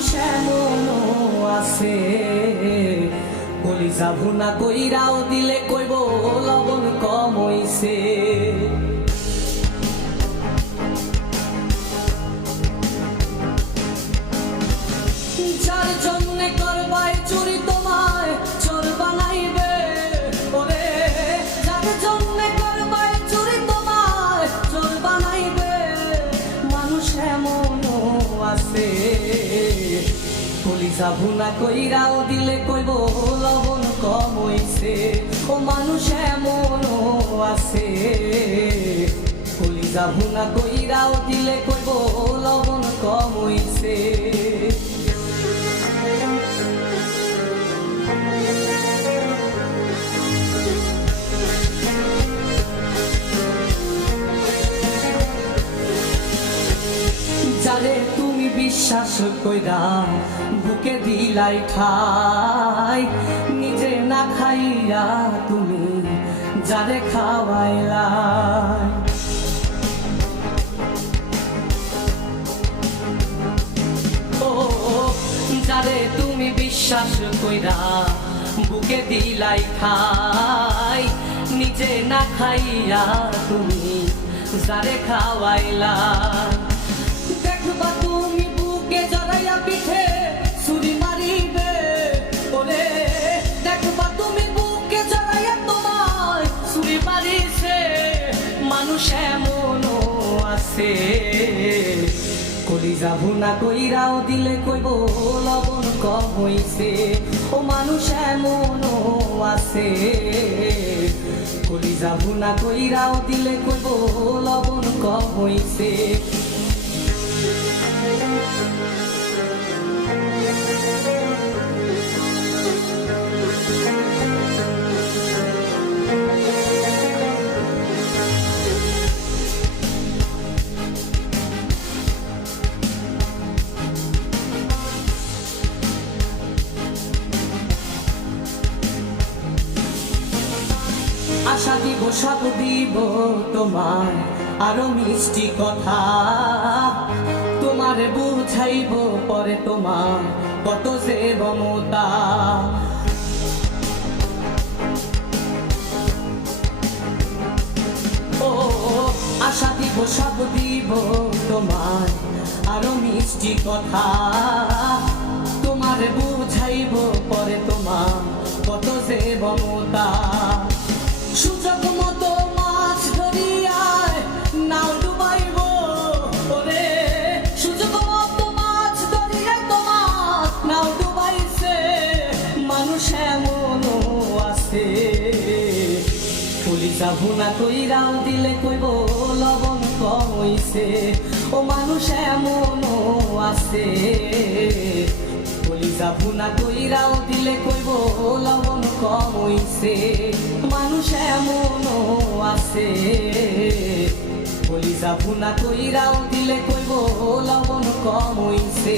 মানুষ এমনও আছে কলিজা ভুনা কইরাও দিলে কইব লবণ কম হইছে। যার জন্যে করবাই চুরি তোমায় চোর বানাইবে, ওরে যার জন্যে করবাই চুরি তোমায় চোর বানাইবে। মানুষ এমনও আছে কলিজা ভুনা কইরাও দিলে কইব লবণ কম হইছে। ও মানুষ এমনও আছে কলিজা ভুনা কইরাও দিলে কইব লবণ কম হইছে। যারে তুমি বিশ্বাস কইরা বুকে দিলাই ঠাই, নিজে না খাইয়া তুমি যারে খাওয়াইলাই। ও যারে তুমি বিশ্বাস কইরা বুকে দিলাই ঠাই, নিজে না খাইয়া তুমি যারে খাওয়াইলাই। দেখবা তুমি বুকে জড়াইয়া পিঠে ছুরি মারিবে, ওরে দেখবা তুমি বুকে জড়াইয়া তোমায় ছুরি মারিছে। মানুষ এমনও আছে কলিজা ভুনা কইরাও দিলে কইব লবণ কম হইছে। ও মানুষ এমনও আছে কলিজা ভুনা কইরাও দিলে কইব লবণ কম হইছে। আশা দিব সব দিব তোমার আরো মিষ্টি কথা, তোমারে বুঝাইব পরে তোমার কত যে মমতা। ও আশা দিব সব দিব তোমার আরো মিষ্টি কথা, তোমারে বুঝাইব পরে তোমার কত যে মমতা। সুযোগ মতো মাছ ধরিয়ায় নাও ডুবাইব, ওরে সুযোগ মতো মাছ ধরিয়ায় তোমার নাও ডুবাইছে। মানুষ এমনও আছে কলিজা ভুনা কইরাও দিলে কইব লবণ কম হইছে। ও মানুষ এমনও আছে কলিজা ভুনা কইরাও দিলে কইব লবণ কম হইছে। মানুষ এমনও আছে কলিজা ভুনা কইরাও দিলে কইব লবণ কম হইছে।